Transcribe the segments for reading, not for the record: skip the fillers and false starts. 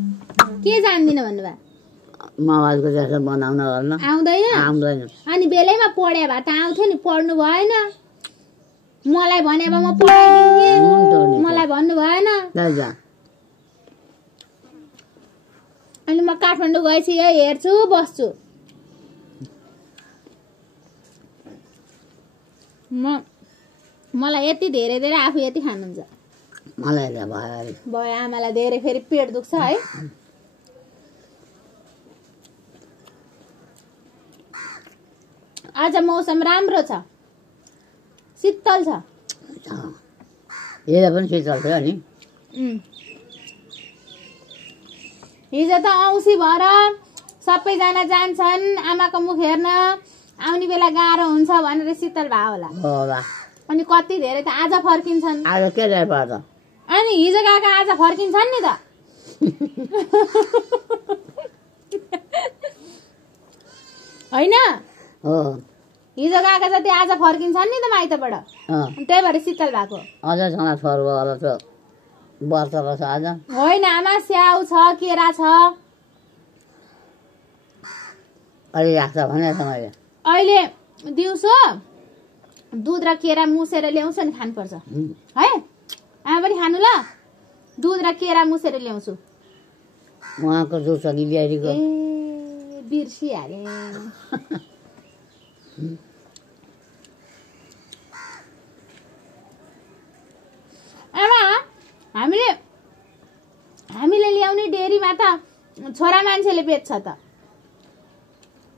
के जान्दिन भन्नुभयो मोबाइलको जस्तो बनाउन गर्न आउँदैन अनि बेलैमा पढ्या भए त आउँथ्यो नि पढ्नु भएन मलाई भने भए म पढाइदिन्थे मलाई भन्नु भएन अनि म काठमाडौँ गएपछि हेर्छु बस्छु मलाई यति धेरै धेरै आफू यति खानुहुन्छ मलाई भयो आमालाई धेरै फेरि पेट दुख्छ है आज मौसम राम्रो छ शीतल छ हिजो पनि शीतल थियो नि हिजो त औँसी भएर सबैजना जान्छन् आमाको मुख हेर्न आउने बेला गाह्रो हुन्छ भनेर शीतल भयो होला अनि कति धेरै त आज फर्किन्छन् आज के रे पर्छ अनि हिजो गएका आज फर्किन्छन् नि त हैन हिजो गएका जति आज फर्किन्छन् नि त माइतबाट त्यही भएर शीतल भएको अझ छँदा छोरो होला त व्रत रहेछ आज होइन आमा स्याउ छ केरा छ अलि राख्छ भने मैले अहिले दिउँसो दुध र केरा मुसेर ल्याउँछु नि खानुपर्छ है आमा पनि खानु ल दुध र केरा मुसेर ल्याउँछु उहाँको दुध छ नि बिहारीको बिर्सिहाले आमा हामीले ल्याउने डेरीमा त छोरा मान्छेले बेच्छ त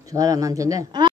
छोरा मान्छेले